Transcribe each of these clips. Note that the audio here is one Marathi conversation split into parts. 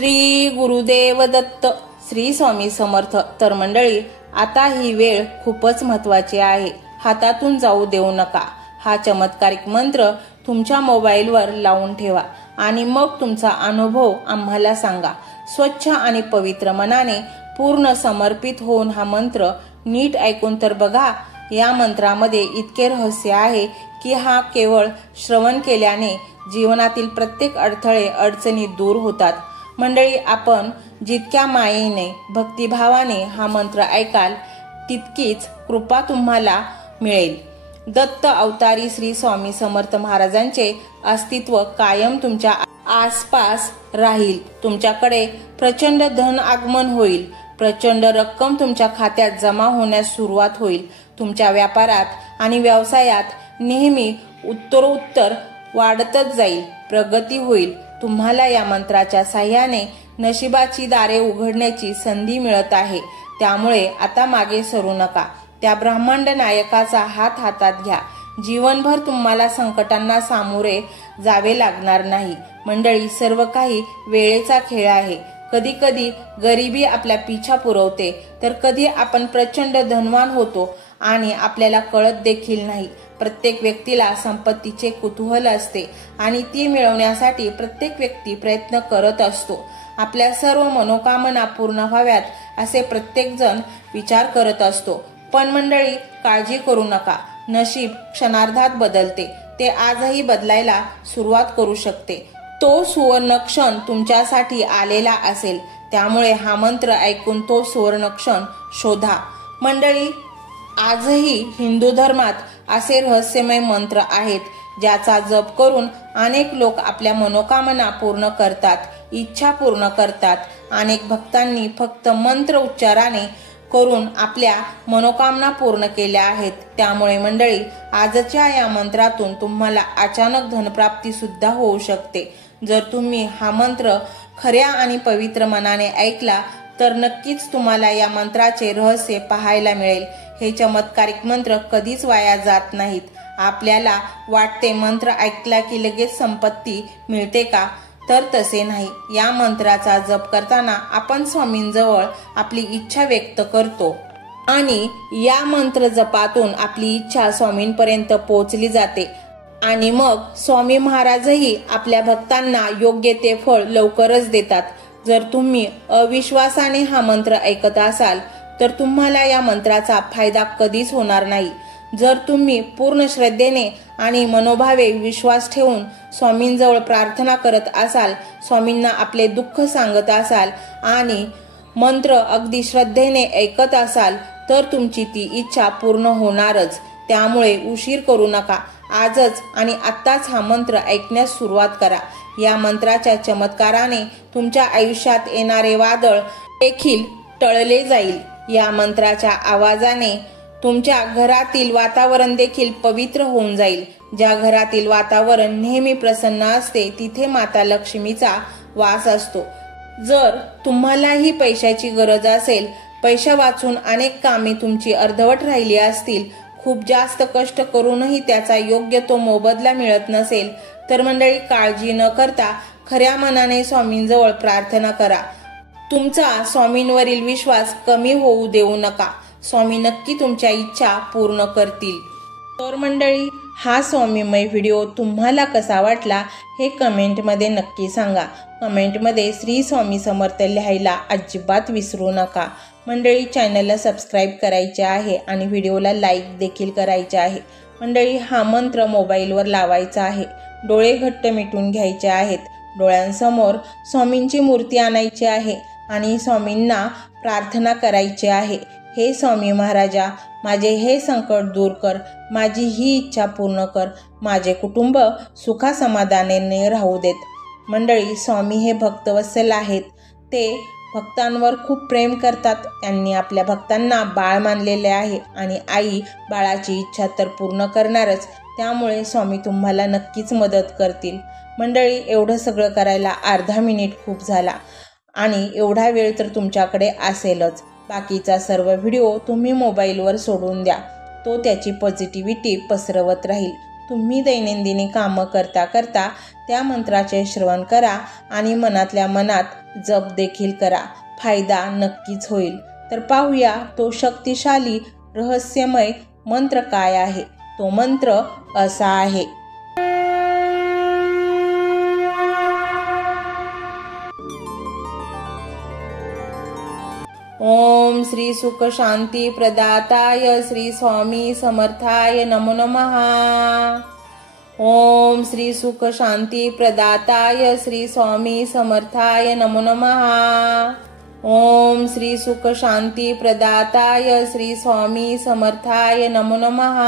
श्री गुरुदेव दत्त, श्री स्वामी समर्थ। तर मंडळी, आता ही वेळ खूपच महत्त्वाची आहे, हातातून जाऊ देऊ नका। हा चमत्कारिक मंत्र तुमच्या मोबाईलवर लावून ठेवा आणि मग तुमचा अनुभव आम्हाला सांगा। स्वच्छ आणि पवित्र मनाने पूर्ण समर्पित होऊन हा मंत्र नीट ऐकून तर बघा। या मंत्रामध्ये इतके रहस्य आहे की हा केवळ श्रवण केल्याने जीवनातील प्रत्येक अडथळे अडचणी दूर होतात। मंडळी, आपण जितक्या मायेने भक्तिभावाने हा मंत्र ऐकाल तितकीच कृपा तुम्हाला मिळेल। दत्त अवतारी श्री स्वामी समर्थ महाराजांचे अस्तित्व कायम तुमच्या आसपास राहील। तुमच्याकडे प्रचंड धन आगमन होईल, प्रचंड रक्कम तुमच्या खात्यात जमा होण्यास सुरुवात होईल। तुमच्या व्यापारात आणि व्यवसायात नेहमी उत्तरोत्तर वाढतच जाईल, प्रगती होईल। तुम्हाला या मंत्राच्या साह्याने नशिबाची दारे उघडण्याची संधी मिळत आहे। त्यामुळे आता मागे सरू नका, त्या ब्रह्मांड नायकाचा हात हातात घ्या। जीवनभर तुम्हाला संकटांना सामोरे जावे लागणार नाही। मंडळी, सर्व काही वेळेचा खेळ आहे। कधी कधी गरिबी आपला पिछा पुरवते, तर कधी आपण प्रचंड धनवान होतो आणि आपल्याला कळत देखील नाही। प्रत्येक व्यक्तीला संपत्तीचे कुतूहल असते आणि ती मिळवण्यासाठी प्रत्येक व्यक्ती प्रयत्न करत असतो। आपल्या सर्व मनोकामना पूर्ण व्हाव्यात असे प्रत्येक जण विचार करत असतो। पण मंडळी, काळजी करू नका, नशीब क्षणार्धात बदलते। ते आजही बदलायला सुरुवात करू शकते। तो सुवर्ण क्षण तुमच्यासाठी आलेला असेल, त्यामुळे हा मंत्र ऐकून तो सुवर्ण क्षण शोधा। मंडळी, आजही हिंदू धर्मात असे रहस्यमय मंत्र आहेत ज्याचा जप करून अनेक लोक आपल्या मनोकामना पूर्ण करतात, इच्छा पूर्ण करतात। अनेक भक्तांनी फक्त मंत्र उच्चाराने करून आपल्या मनोकामना पूर्ण केल्या आहेत। त्यामुळे मंडळी, आजच्या या मंत्रातून तुम्हाला अचानक धनप्राप्ती सुद्धा होऊ शकते। जर तुम्ही हा मंत्र खऱ्या आणि पवित्र मनाने ऐकला तर नक्कीच तुम्हाला या मंत्राचे रहस्य पाहायला मिळेल। हे चमत्कारिक मंत्र कधीच वाया जात नाहीत। आपल्याला वाटते मंत्र ऐकला की लगेच संपत्ती मिळते का? तर तसे नाही। या मंत्राचा जप करताना आपण स्वामींजवळ आपली इच्छा व्यक्त करतो आणि या मंत्र जपातून आपली इच्छा स्वामींपर्यंत पोहोचली जाते आणि मग स्वामी महाराजही आपल्या भक्तांना योग्य ते फळ लवकरच देतात। जर तुम्ही अविश्वासाने हा मंत्र ऐकत असाल तर तुम्हाला या मंत्राचा फायदा कधीच होणार नाही। जर तुम्ही पूर्ण श्रद्धेने आणि मनोभावे विश्वास ठेवून स्वामींजवळ प्रार्थना करत असाल, स्वामींना आपले दुःख सांगत असाल आणि मंत्र अगदी श्रद्धेने ऐकत असाल तर तुमची ती इच्छा पूर्ण होणारच। त्यामुळे उशीर करू नका, आजच आणि आत्ताच हा मंत्र ऐकण्यास सुरुवात करा। या मंत्राच्या चमत्काराने तुमच्या आयुष्यात येणारे वादळ देखील टळले जाईल। या मंत्राच्या आवाजाने तुमच्या घरातील वातावरण देखील पवित्र होऊन जाईल। ज्या घरातील वातावरण नेहमी प्रसन्न असते तिथे माता लक्ष्मीचा वास असतो। जर तुम्हालाही पैशाची गरज असेल, पैसा वाचून अनेक कामे तुमची अर्धवट राहिली असतील, खूप जास्त कष्ट करूनही त्याचा योग्य तो मोबदला मिळत नसेल, तर मंडळी, काळजी न करता खऱ्या मनाने स्वामींजवळ प्रार्थना करा। तुमचा स्वामींवरील विश्वास कमी होऊ देऊ नका। स्वामी नक्की तुमच्या इच्छा पूर्ण करतील। तर मंडळी, हा स्वामीमय व्हिडिओ तुम्हाला कसा वाटला हे कमेंटमध्ये नक्की सांगा। कमेंटमध्ये श्री स्वामी समर्थ लिहायला अजिबात विसरू नका। मंडळी, चॅनलला सबस्क्राईब करायचे आहे आणि व्हिडिओला लाईक देखील करायचे आहे। मंडळी, हा मंत्र मोबाईलवर लावायचा आहे, डोळे घट्ट मिटून घ्यायचे आहेत, डोळ्यांसमोर स्वामींची मूर्ती आणायची आहे आणि स्वामींना प्रार्थना करायची आहे। हे स्वामी महाराजा, माझे हे संकट दूर कर, माझी ही इच्छा पूर्ण कर, माझे कुटुंब सुखासमाधानाने राहू देत। मंडळी, स्वामी हे भक्तवत्सल आहेत। ते भक्तांवर खूप प्रेम करतात। त्यांनी आपल्या भक्तांना बाळ मानलेले आहे आणि आई बाळाची इच्छा तर पूर्ण करणारच। त्यामुळे स्वामी तुम्हाला नक्कीच मदत करतील। मंडळी, एवढं सगळं करायला अर्धा मिनिट खूप झाला आणि एवढा वेळ तर तुमच्याकडे असेलच। बाकीचा सर्व व्हिडिओ तुम्ही मोबाईलवर सोडून द्या, तो त्याची पॉझिटिव्हिटी पसरवत राहील। तुम्ही दैनंदिनी कामं करता करता त्या मंत्राचे श्रवण करा आणि मनातल्या मनात जप देखील करा. फायदा नक्कीच होईल. तर पाहूया तो शक्तिशाली रहस्यमय मंत्र काय आहे. तो मंत्र असा आहे. ओम श्री सुख शांती प्रदाताय श्री स्वामी समर्थाय नमो नमः. ओम श्री सुख शांती प्रदाताय श्री स्वामी समर्थाय नमो नमः. ओम श्री सुख शांती प्रदाताय श्री स्वामी समर्थाय नमो नमः.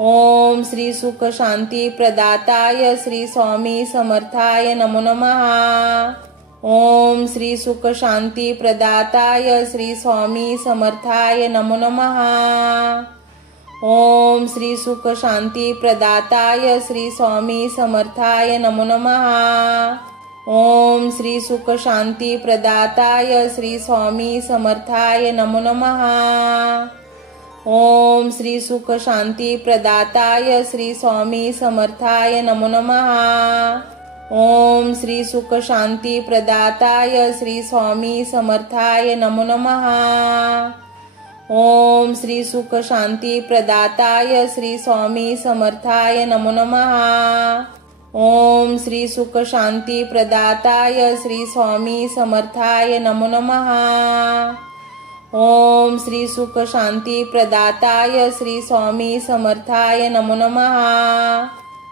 ओम श्री सुख शांती प्रदाताय श्री स्वामी समर्थाय नमो नमः. ओम श्री सुख शांती प्रदाताय श्री स्वामी समर्थाय नमो नमः. ओम श्री सुख शांती प्रदाताय श्री स्वामी समर्थाय नमो नमः. ओम श्री सुख शांती प्रदाताय श्री स्वामी समर्थाय नमो नमः. ओम श्री सुख शांती प्रदाताय श्री स्वामी समर्थाय नमो नमः. ओम श्री सुख शांती प्रदाताय श्री स्वामी समर्थाय नमो नमः. ओम श्री सुख शांती प्रदाताय श्री स्वामी समर्थाय नमो नमः. ओम श्री सुख शांती प्रदाताय श्री स्वामी समर्थाय नमो नमः. ओम श्री सुख शांती प्रदाताय श्री स्वामी समर्थाय नमो नमः.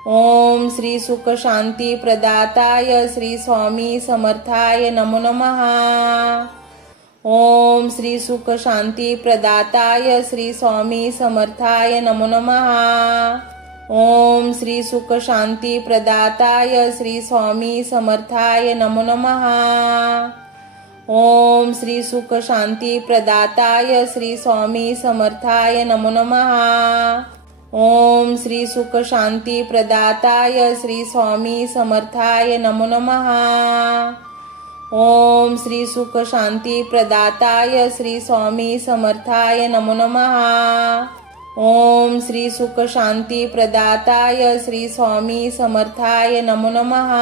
ओम श्री सुख शांती प्रदाताय श्री स्वामी समर्थाय नमो नमः. ओम श्री सुख शांती प्रदाताय श्री स्वामी समर्थाय नमो नमः. ओम श्री सुख शांती प्रदाताय श्री स्वामी समर्थाय नमो नमः. ओम श्री सुख शांती प्रदाताय श्री स्वामी समर्थाय नमो नमः. ओम श्री सुख शांती प्रदाताय श्री स्वामी समर्थाय नमो नमः. ओम श्री सुख शांती प्रदाताय श्री स्वामी समर्थाय नमो नमः. ओम श्री सुख शांती प्रदाताय श्री स्वामी समर्थाय नमो नमः.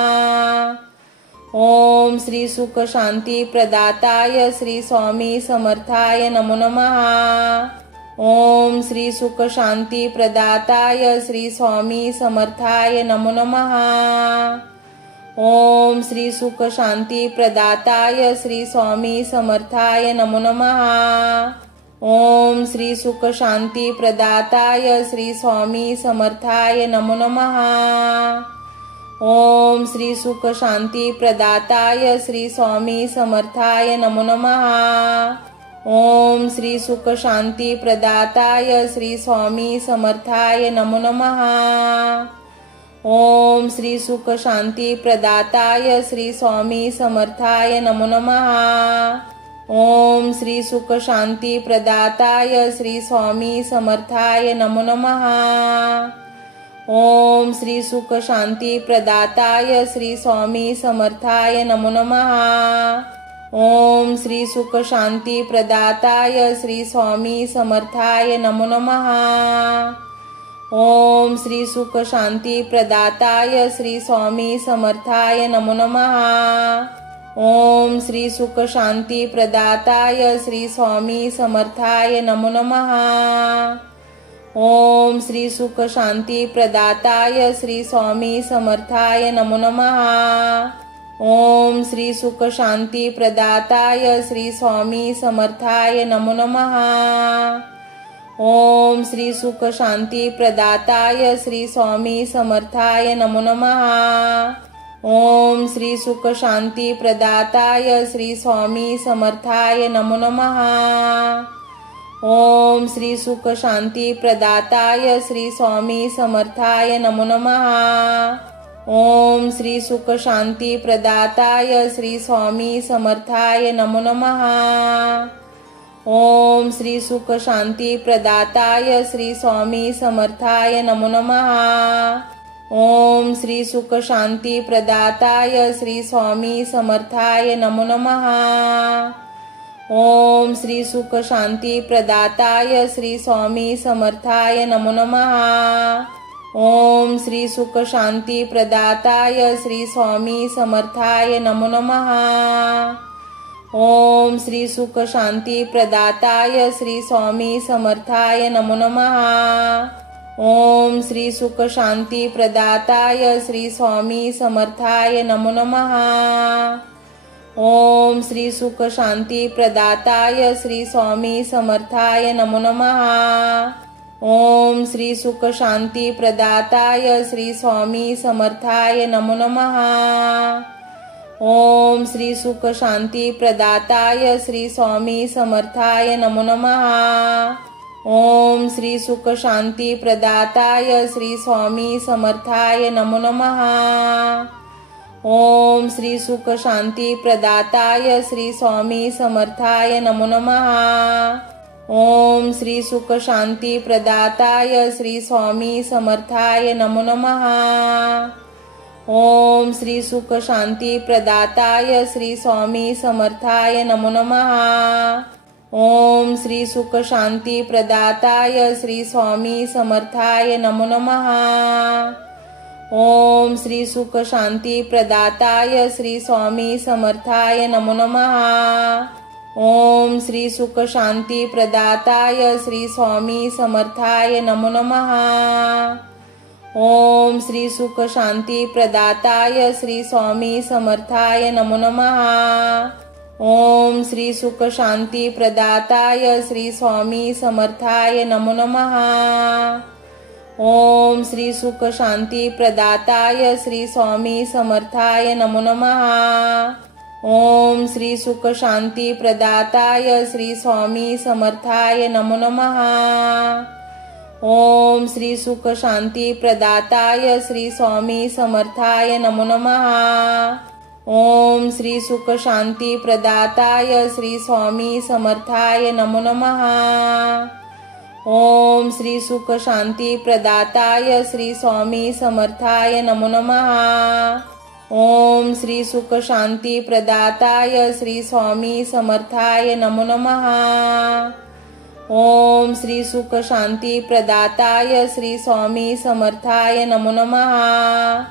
ओम श्री सुख शांती प्रदाताय श्री स्वामी समर्थाय नमो नमः. ओम श्री सुख शांती प्रदाताय श्री स्वामी समर्थाय नमो नमः. ओम श्री सुख शांती प्रदाताय श्री स्वामी समर्थाय नमो नमः. ओम श्री सुख शांती प्रदाताय श्री स्वामी समर्थाय नमो नमः. ओम श्री सुख शांती प्रदाताय श्री स्वामी समर्थाय नमो नमः. ओम श्री सुख शांती प्रदाताय श्री स्वामी समर्थाय नमो नमः. ओम श्री सुख शांती प्रदाताय श्री स्वामी समर्थाय नमो नमः. ओम श्री सुख शांती प्रदाताय श्री स्वामी समर्थाय नमो नमः. ओम श्री सुख शांती प्रदाताय श्री स्वामी समर्थाय नमो नमः. ओम श्री सुख शांती प्रदाताय श्री स्वामी समर्थाय नमो नमः. ओम श्री सुख शांती प्रदाताय श्री स्वामी समर्थाय नमो नमः. ओम श्री सुख शांती प्रदाताय श्री स्वामी समर्थाय नमो नमः. ओम श्री सुख शांती प्रदाताय श्री स्वामी समर्थाय नमो नमः. ओम श्री सुख शांती प्रदाताय श्री स्वामी समर्थाय नमो नमः. ओम श्री सुख शांती प्रदाताय श्री स्वामी समर्थाय नमो नमः. ओम श्री सुख शांती प्रदाताय श्री स्वामी समर्थाय नमो नमः. ओम श्री सुख शांती प्रदाताय श्री स्वामी समर्थाय नमो नमः. ओम श्री सुख शांती प्रदाताय श्री स्वामी समर्थाय नमो नमः. ओम श्री सुख शांती प्रदाताय श्री स्वामी समर्थाय नमो नमः. ओम श्री सुख शांती प्रदाताय श्री स्वामी समर्थाय नमो नमः. ओम श्री सुख शांती प्रदाताय श्री स्वामी समर्थाय नमो नमः. ओम श्री सुख शांती प्रदाताय श्री स्वामी समर्थाय नमो नमः। ओम श्री सुख शांती प्रदाताय श्री स्वामी समर्थाय नमो नमः। ओम श्री सुख शांती प्रदाताय श्री स्वामी समर्थाय नमो नमः। ओम श्री सुख शांती प्रदाताय श्री स्वामी समर्थाय नमो नमः। ओम श्री सुख शांती प्रदाताय श्री स्वामी समर्थाय नमो नमः। ओम श्री सुख शांती प्रदाताय श्री स्वामी समर्थाय नमो नमः। ओम श्री सुख शांती प्रदाताय श्री स्वामी समर्थाय नमो नमः। ओम श्री सुख शांती प्रदाताय श्री स्वामी समर्थाय नमो नमः। ओम श्री सुख शांती प्रदाताय श्री स्वामी समर्थाय नमो नमः। ओम श्री सुख शांती प्रदाताय श्री स्वामी समर्थाय नमो नमः। ओम श्री सुख शांती प्रदाताय श्री स्वामी समर्थाय नमो नमः। ओम श्री सुख शांती प्रदाताय श्री स्वामी समर्थाय नमो नमः। ओम श्री सुख शांती प्रदाताय श्री स्वामी समर्थाय नमो नमः। ओम श्री सुख शांती प्रदाताय श्री स्वामी समर्थाय नमो नमः। ओम श्री सुख शांती प्रदाताय श्री स्वामी समर्थाय नमो नमः। ओम श्री सुख शांती प्रदाताय श्री स्वामी समर्थाय नमो नमः। ओम श्री सुख शांती प्रदाताय श्री स्वामी समर्थाय नमो नमः। ओम श्री सुख शांती प्रदाताय श्री स्वामी समर्थाय नमो नमः। ओम श्री सुख शांती प्रदाताय श्री स्वामी समर्थाय नमो नमः। ओम श्री सुख शांती प्रदाताय श्री स्वामी समर्थाय नमो नमः। ओम श्री सुख शांती प्रदाताय श्री स्वामी समर्थाय नमो नमः। ओम श्री सुख शांती प्रदाताय श्री स्वामी समर्थाय नमो नमः।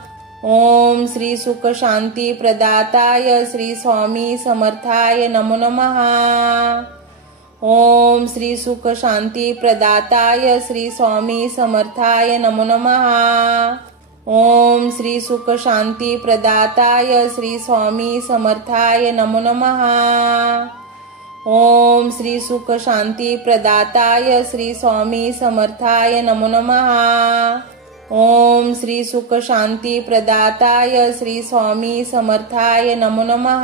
ओम श्री सुख शांती प्रदाताय श्री स्वामी समर्थाय नमो नमः। ओम श्री सुख शांती प्रदाताय श्री स्वामी समर्थाय नमो नमः। ओम श्री सुख शांती प्रदाताय श्री स्वामी समर्थाय नमो नमः। ओम श्री सुख शांती प्रदाताय श्री स्वामी समर्थाय नमो नमः। ओम श्री सुख शांती प्रदाताय श्री स्वामी समर्थाय नमो नमः।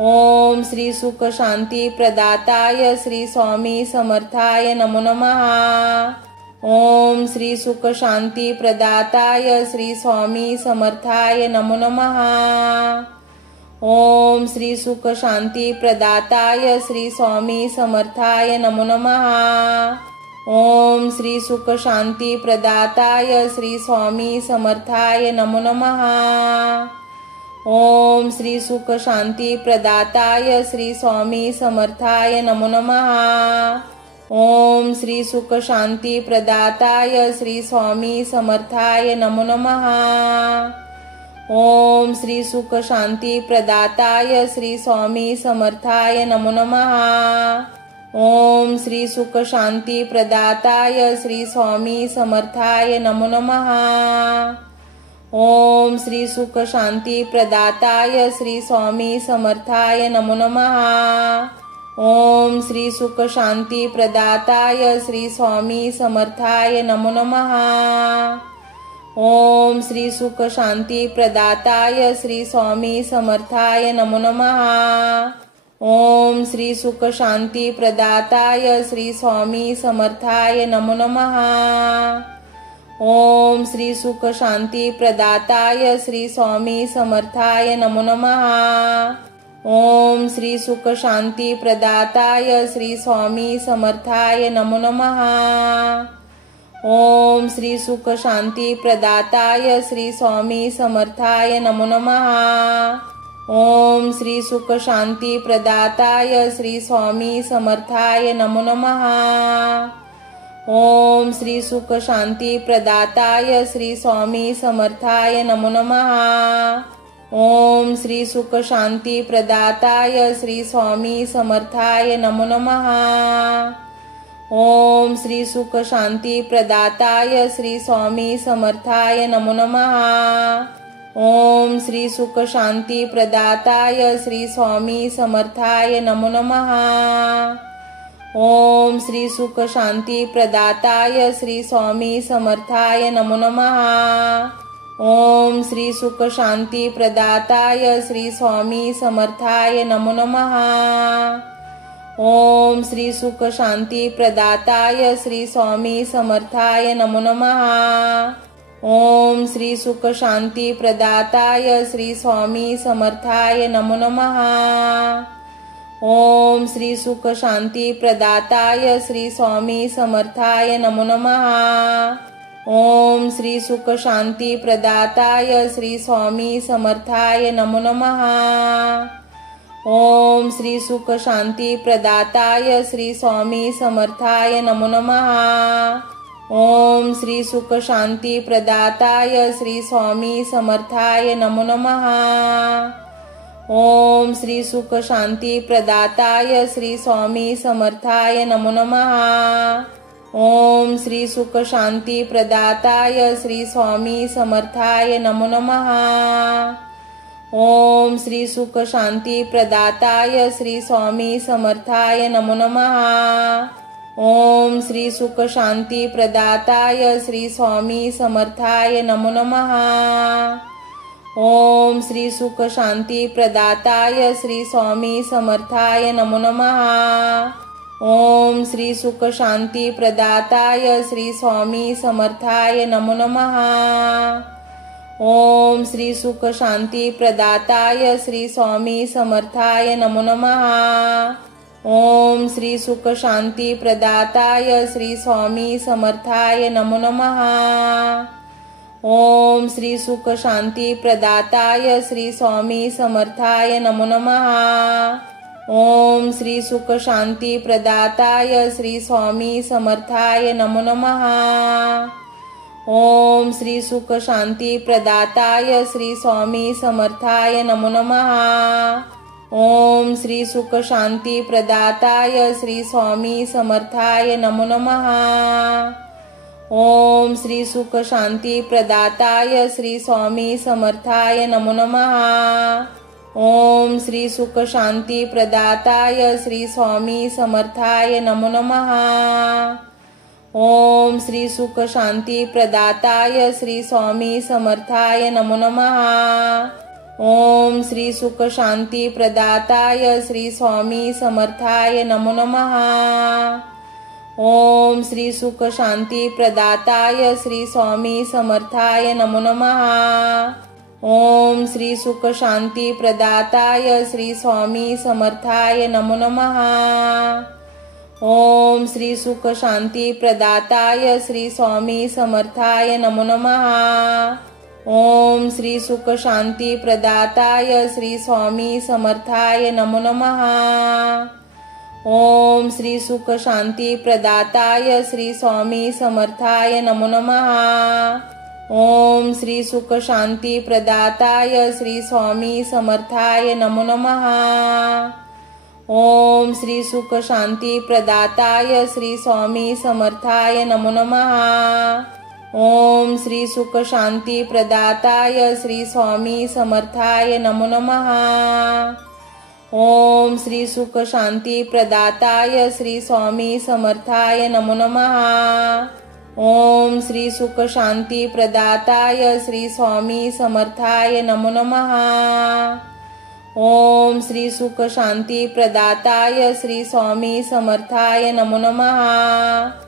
ओम श्री सुख शांती प्रदाताय श्री स्वामी समर्थाय नमो नमः। ओम श्री सुख शांती प्रदाताय श्री स्वामी समर्थाय नमो नमः। ओम श्री सुख शांती प्रदाताय श्री स्वामी समर्थाय नमो नमः। ओम श्री सुख शांती प्रदाताय श्री स्वामी समर्थाय नमो नमः। ओम श्री सुख शांती प्रदाताय श्री स्वामी समर्थाय नमो नमः। ओम श्री सुख शांती प्रदाताय श्री स्वामी समर्थाय नमो नमः। ओम श्री सुख शांती प्रदाताय श्री स्वामी समर्थाय नमो नमः। ओम श्री सुख शांती प्रदाताय श्री स्वामी समर्थाय नमो नमः। ओम श्री सुख शांती प्रदाताय श्री स्वामी समर्थाय नमो नमः। ओम श्री सुख शांती प्रदाताय श्री स्वामी समर्थाय नमो नमः। ओम श्री सुख शांती प्रदाताय श्री स्वामी समर्थाय नमो नमः। ओम श्री सुख शांती प्रदाताय श्री स्वामी समर्थाय नमो नमः। ओम श्री सुख शांती प्रदाताय श्री स्वामी समर्थाय नमो नमः। ओम श्री सुख शांती प्रदाताय श्री स्वामी समर्थाय नमो नमः। ओम श्री सुख शांती प्रदाताय श्री स्वामी समर्थाय नमो नमः। ओम श्री सुख शांती प्रदाताय श्री स्वामी समर्थाय नमो नमः। ओम श्री सुख शांती प्रदाताय श्री स्वामी समर्थाय नमो नमः। ओम श्री सुख शांती प्रदाताय श्री स्वामी समर्थाय नमो नमः। ओम श्री सुख शांती प्रदाताय श्री स्वामी समर्थाय नमो नमः। ओम श्री सुख शांती प्रदाताय श्री स्वामी समर्थाय नमो नमः। ओम श्री सुख शांती प्रदाताय श्री स्वामी समर्थाय नमो नमः। ओम श्री सुख शांती प्रदाताय श्री स्वामी समर्थाय नमो नमः। ओम श्री सुख शांती प्रदाताय श्री स्वामी समर्थाय नमो नमः। ओम श्री सुख शांती प्रदाताय श्री स्वामी समर्थाय नमो नमः। ओम श्री सुख शांती प्रदाताय श्री स्वामी समर्थाय नमो नमः। ओम श्री सुख शांती प्रदाताय श्री स्वामी समर्थाय नमो नमः। ओम श्री सुख शांती प्रदाताय श्री स्वामी समर्थाय नमो नमः। ओम श्री सुख शांती प्रदाताय श्री स्वामी समर्थाय नमो नमः। ओम श्री सुख शांती प्रदाताय श्री स्वामी समर्थाय नमो नमः। ओम श्री सुख शांती प्रदाताय श्री स्वामी समर्थाय नमो नमः। ओम श्री सुख शांती प्रदाताय श्री स्वामी समर्थाय नमो नमः। ओम श्री सुख शांती प्रदाताय श्री स्वामी समर्थाय नमो नमः। ओम श्री सुख शांती प्रदाताय श्री स्वामी समर्थाय नमो नमः। ओम श्री सुख शांती प्रदाताय श्री स्वामी समर्थाय नमो नमः। ओम श्री सुख शांती प्रदाताय श्री स्वामी समर्थाय नमो नमः। ओम श्री सुख शांती प्रदाताय श्री स्वामी समर्थाय नमो नमः। ओम श्री सुख शांती प्रदाताय श्री स्वामी समर्थाय नमो नमः। ओम श्री सुख शांती प्रदाताय श्री स्वामी समर्थाय नमो नमः। ओम श्री सुख शांती प्रदाताय श्री स्वामी समर्थाय नमो नमः। ओम श्री सुख शांती प्रदाताय श्री स्वामी समर्थाय नमो नमः। ओम श्री सुख शांती प्रदाताय श्री स्वामी समर्थाय नमो नमः। ओम श्री सुख शांती प्रदाताय श्री स्वामी समर्थाय नमो नमः। ओम श्री सुख शांती प्रदाताय श्री स्वामी समर्थाय नमो नमः। ओम श्री सुख शांती प्रदाताय श्री स्वामी समर्थाय नमो नमः। ओम श्री सुख शांती प्रदाताय श्री स्वामी समर्थाय नमो नमः। ओम श्री सुख शांती प्रदाताय श्री स्वामी समर्थाय नमो नमः। ओम श्री सुख शांती प्रदाताय श्री स्वामी समर्थाय नमो नमः। ओम श्री सुख शांती प्रदाताय श्री स्वामी समर्थाय नमो नमः। ओम श्री सुख शांती प्रदाताय श्री स्वामी समर्थाय नमो नमः। ओम श्री सुख शांती प्रदाताय श्री स्वामी समर्थाय नमो नमः। ओम श्री सुख शांती प्रदाताय श्री स्वामी समर्थाय नमो नमः। ओम श्री सुख शांती प्रदाताय श्री स्वामी समर्थाय नमो नमः। ओम श्री सुख शांती प्रदाताय श्री स्वामी समर्थाय नमो नमः। ओम श्री सुख शांती प्रदाताय श्री स्वामी समर्थाय नमो नमः। ओम श्री सुख शांती प्रदाताय श्री स्वामी समर्थाय नमो नमः।